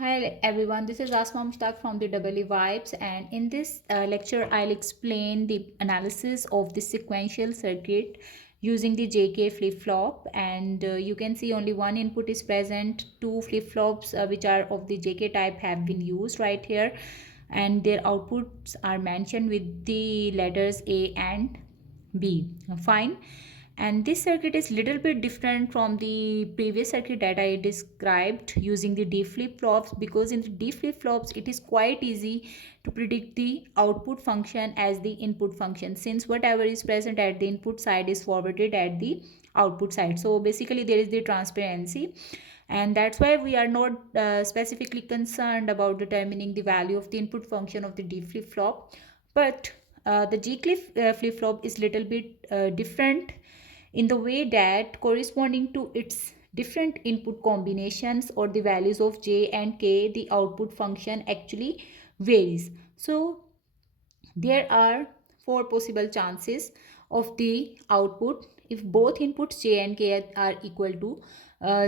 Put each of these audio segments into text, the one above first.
Hi everyone, this is Asma Mushtaq from the EEVIBES, and in this lecture I'll explain the analysis of the sequential circuit using the JK flip-flop. And you can see only one input is present. Two flip-flops which are of the JK type have been used right here, and their outputs are mentioned with the letters A and B. Fine. And this circuit is little bit different from the previous circuit that I described using the D flip-flops, because in the D flip-flops it is quite easy to predict the output function as the input function, since whatever is present at the input side is forwarded at the output side. So basically there is the transparency, and that's why we are not specifically concerned about determining the value of the input function of the D flip-flop. But the flip-flop is little bit different in the way that, corresponding to its different input combinations or the values of j and k, the output function actually varies. So there are four possible chances of the output. If both inputs j and k are equal to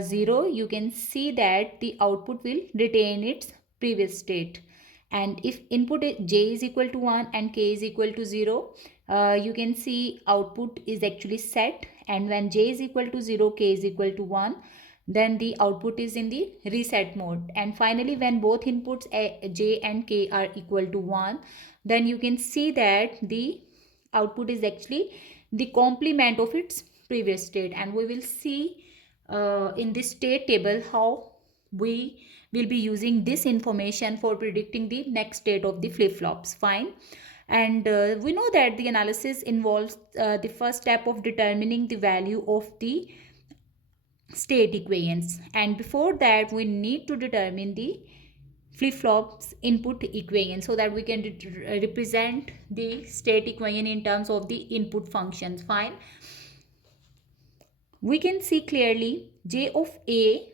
0, you can see that the output will retain its previous state. And if input j is equal to 1 and k is equal to 0, you can see output is actually set, and when j is equal to 0, k is equal to 1, then the output is in the reset mode. And finally, when both inputs j and k are equal to 1, then you can see that the output is actually the complement of its previous state. And we will see in this state table how we will be using this information for predicting the next state of the flip-flops. Fine. And we know that the analysis involves the first step of determining the value of the state equations, and before that we need to determine the flip-flops input equation, so that we can represent the state equation in terms of the input functions. Fine. We can see clearly j of a,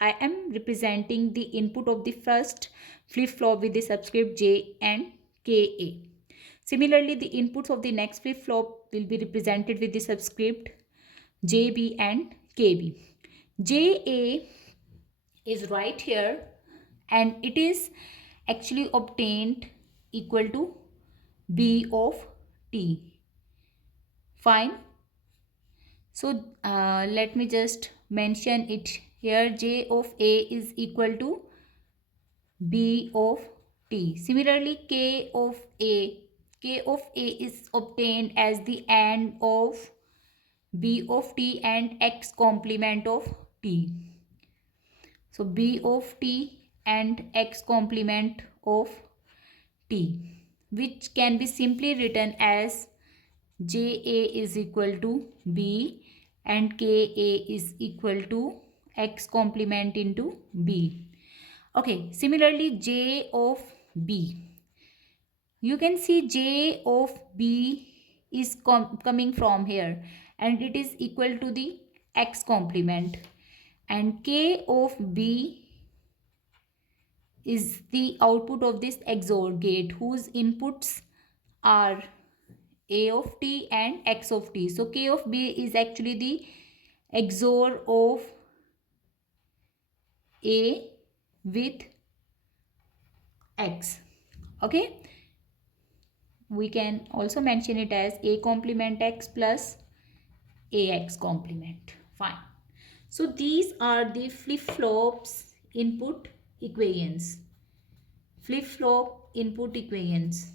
I am representing the input of the first flip-flop with the subscript j and ka. Similarly, the inputs of the next flip-flop will be represented with the subscript jb and kb. ja is right here, and it is actually obtained equal to b of t. Fine. So let me just mention it here. J of a is equal to b of t. Similarly, k of a is obtained as the AND of b of t and x complement of t. So b of t and x complement of t, which can be simply written as ja is equal to b and ka is equal to x complement into b. Okay, similarly j of b, you can see j of b is coming from here, and it is equal to the x complement, and k of b is the output of this XOR gate, whose inputs are a of t and x of t. So k of b is actually the XOR of a with x. Okay, we can also mention it as a complement x plus ax complement. Fine. So these are the flip-flops input equations. Flip-flop input equations.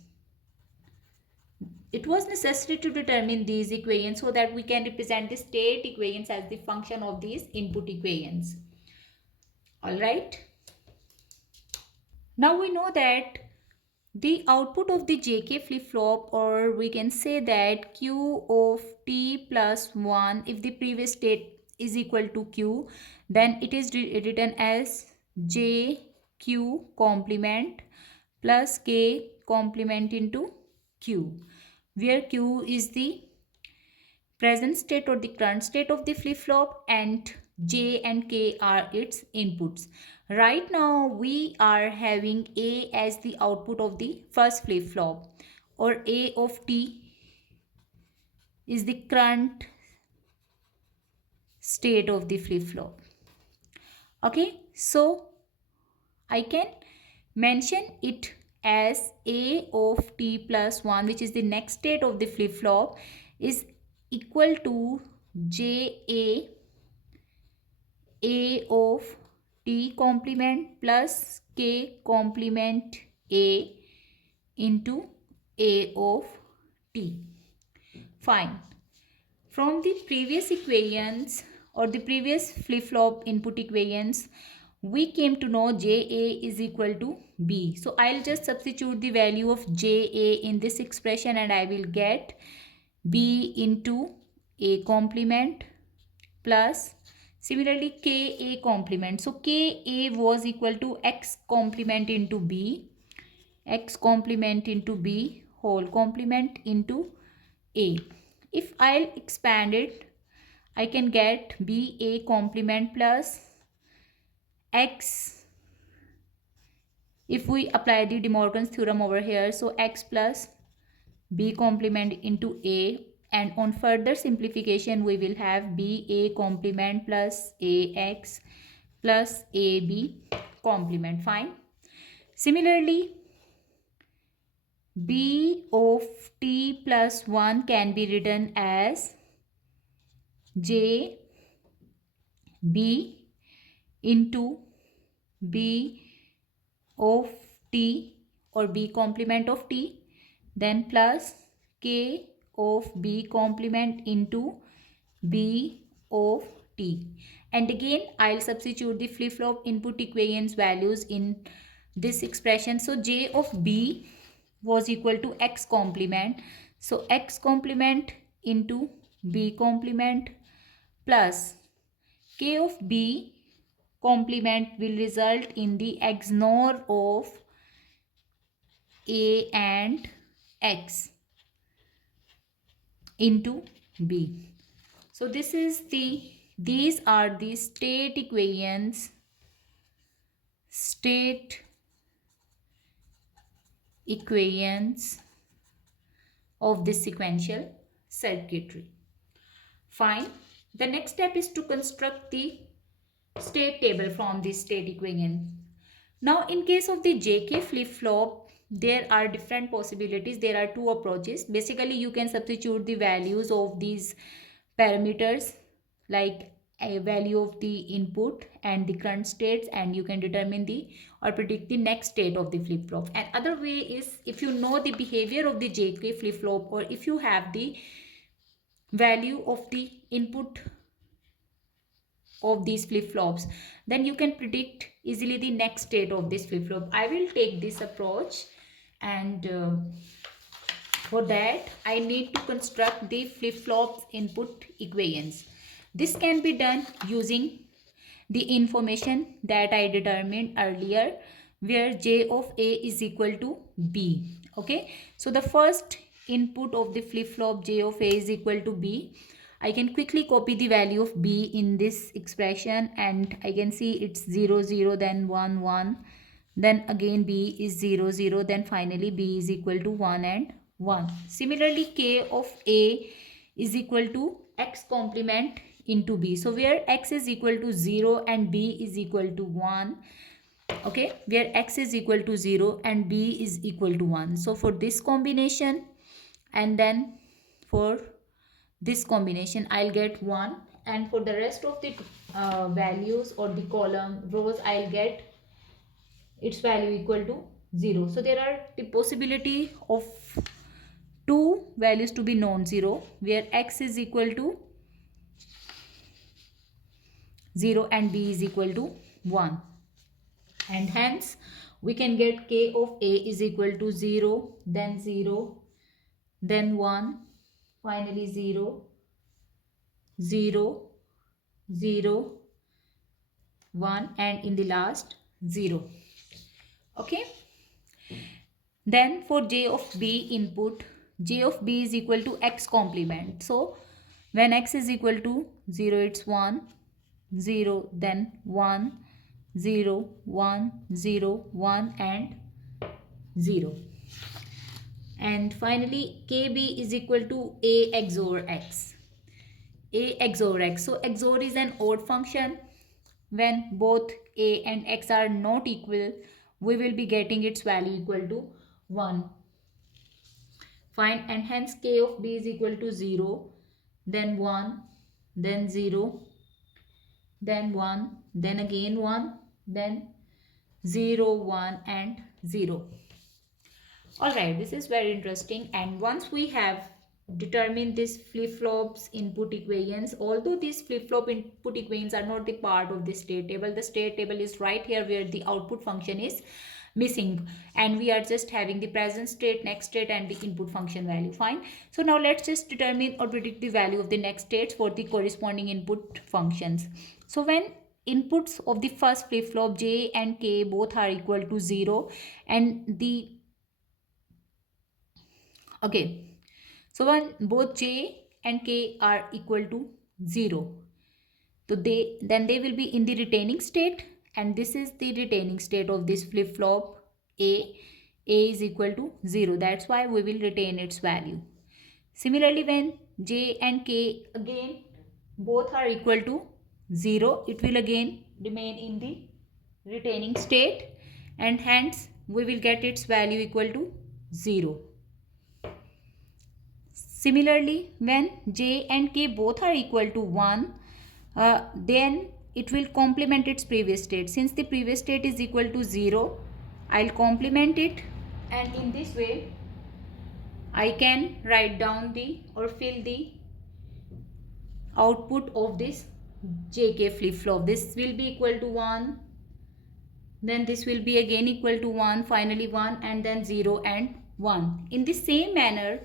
It was necessary to determine these equations so that we can represent the state equations as the function of these input equations. All right. Now we know that the output of the JK flip-flop, or we can say that Q of t plus 1, if the previous state is equal to Q, then it is written as JQ complement plus K complement into Q, where Q is the present state or the current state of the flip-flop, and J and K are its inputs. Right now we are having A as the output of the first flip-flop, or A of T is the current state of the flip-flop. Okay, so I can mention it as a of t plus 1, which is the next state of the flip-flop, is equal to a of t complement plus k complement a into a of t. Fine. From the previous equations or the previous flip-flop input equations, we came to know JA is equal to B. So I'll just substitute the value of JA in this expression and I will get B into A complement plus similarly KA complement. So KA was equal to X complement into B, X complement into B whole complement into A. If I'll expand it, I can get BA complement plus X. If we apply the De Morgan's theorem over here, so X plus B complement into A, and on further simplification we will have BA complement plus AX plus AB complement. Fine. Similarly, B of t plus 1 can be written as J B into B of t or B complement of t, then plus K of B complement into B of t. And again I'll substitute the flip-flop input equations values in this expression. So J of B was equal to X complement. So X complement into B complement plus K of B complement will result in the XNOR of A and X into B. So these are the state equations of the sequential circuitry. Fine. The next step is to construct the state table from this state equation. Now in case of the JK flip-flop, there are different possibilities. There are two approaches. Basically you can substitute the values of these parameters like a value of the input and the current states, and you can determine the or predict the next state of the flip-flop. And other way is if you know the behavior of the JK flip-flop, or if you have the value of the input of these flip-flops, then you can predict easily the next state of this flip-flop. I will take this approach, and for that I need to construct the flip-flop input equations. This can be done using the information that I determined earlier, where J of A is equal to B. Okay, so the first input of the flip-flop J of A is equal to B. I can quickly copy the value of B in this expression, and I can see it's 0 0, then 1 1, then again B is 0 0, then finally B is equal to 1 and 1. Similarly, K of A is equal to X complement into B. So where X is equal to 0 and B is equal to 1, okay, where X is equal to 0 and B is equal to 1. So for this combination and then for this combination I'll get 1, and for the rest of the values or the column rows I'll get its value equal to 0. So there are the possibility of two values to be non-zero, where X is equal to 0 and B is equal to 1, and hence we can get K of A is equal to 0, then 1, finally 0 0 0 1, and in the last 0. Okay, then for J of B input, J of B is equal to X complement. So when X is equal to 0, it's 1 0, then 1 0 1 0 1 and 0, and finally KB is equal to A XOR X. A XOR X. So XOR is an odd function, when both a and x are not equal, we will be getting its value equal to 1. Fine, and hence k of b is equal to 0, then 1, then 0, then 1, then again 1, then 0, 1 and 0. Alright, this is very interesting. And once we have determined this flip-flops input equations, although these flip-flop input equations are not the part of the state table, the state table is right here where the output function is missing, and we are just having the present state, next state and the input function value. Fine. So now let's just determine or predict the value of the next states for the corresponding input functions. So when inputs of the first flip-flop j and k both are equal to 0 and the okay, so when both j and k are equal to 0, so then they will be in the retaining state, and this is the retaining state of this flip-flop a is equal to 0. That's why we will retain its value. Similarly, when j and k again both are equal to 0, it will again remain in the retaining state, and hence we will get its value equal to 0. Similarly, when j and k both are equal to 1, then it will complement its previous state. Since the previous state is equal to 0, I'll complement it, and in this way I can write down the or fill the output of this JK flip-flop. This will be equal to 1, then this will be again equal to 1, finally 1, and then 0 and 1. In the same manner,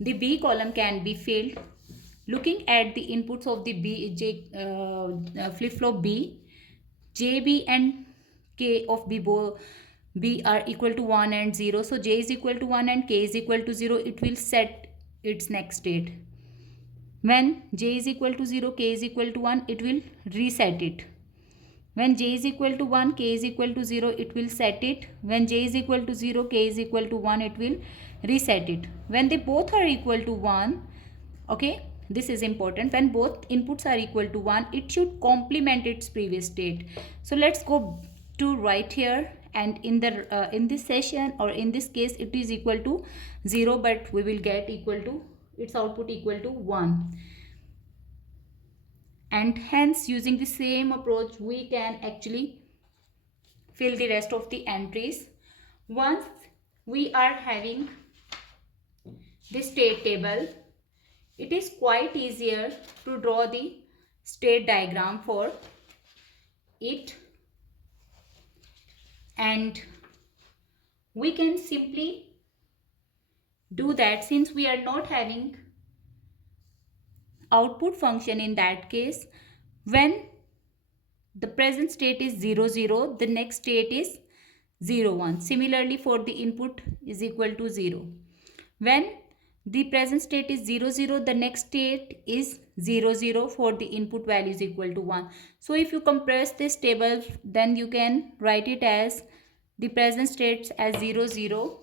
the B column can be filled. Looking at the inputs of the flip-flop B, JB and K of B are equal to 1 and 0. So J is equal to 1 and K is equal to 0. It will set its next state. When J is equal to 0, K is equal to 1, it will reset it. When j is equal to 1, k is equal to 0, it will set it. When j is equal to 0, k is equal to 1, it will reset it. When they both are equal to 1, okay, this is important. When both inputs are equal to 1, it should complement its previous state. So let's go to right here, and in this session or in this case it is equal to 0, but we will get equal to its output equal to 1. And hence using the same approach we can actually fill the rest of the entries. Once we are having the state table, it is quite easier to draw the state diagram for it, and we can simply do that. Since we are not having output function in that case, when the present state is 0 0, the next state is 0 1. Similarly, for the input is equal to 0. When the present state is 0 0, the next state is 0 0 for the input value is equal to 1. So if you compress this table, then you can write it as the present states as 0 0,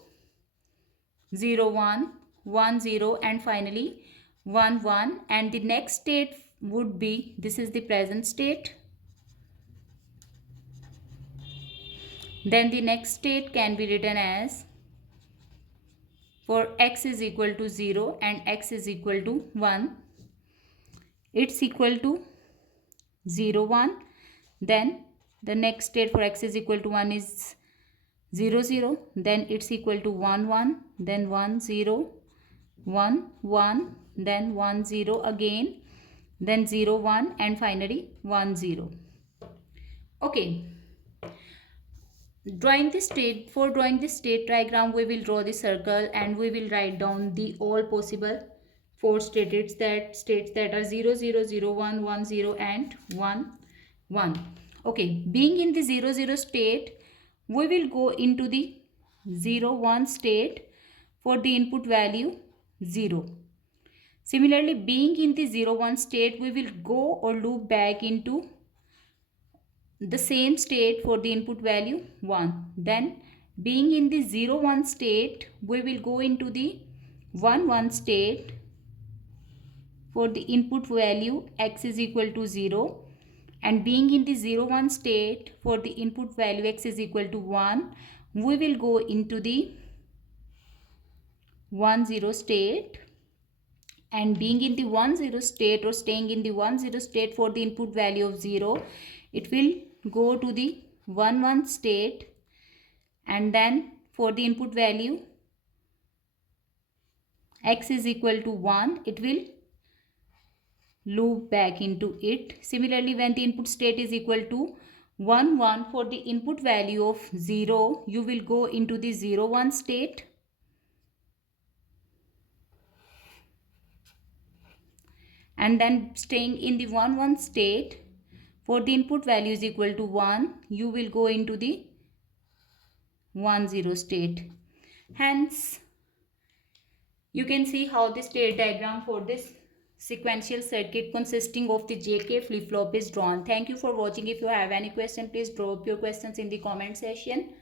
0 1, 1 0 and finally 1 1, and the next state would be, this is the present state, then the next state can be written as, for x is equal to 0 and x is equal to 1, it's equal to 0 1, then the next state for x is equal to 1 is 0 0, then it's equal to 1 1, then 1 0, 1 1, then 1 0 again, then 0 1 and finally 1 0. Okay, drawing the state, for drawing the state diagram we will draw the circle and we will write down the all possible 4 states that are 0 0 0 1 1 0 and 1 1. Okay, being in the 0 0 state, we will go into the 0 1 state for the input value 0. Similarly, being in the 0 1 state, we will go or loop back into the same state for the input value 1. Then being in the 0 1 state, we will go into the 1 1 state for the input value x is equal to 0. And being in the 0 1 state, for the input value x is equal to 1, we will go into the 1 0 state. And being in the 1 0 state, or staying in the 1 0 state, for the input value of 0, it will go to the 1 1 state. And then for the input value x is equal to 1, it will loop back into it. Similarly, when the input state is equal to 1 1, for the input value of 0, you will go into the 0 1 state. And then staying in the 1 1 state, for the input value is equal to 1, you will go into the 1 0 state. Hence, you can see how the state diagram for this sequential circuit consisting of the JK flip-flop is drawn. Thank you for watching. If you have any question, please drop your questions in the comment section.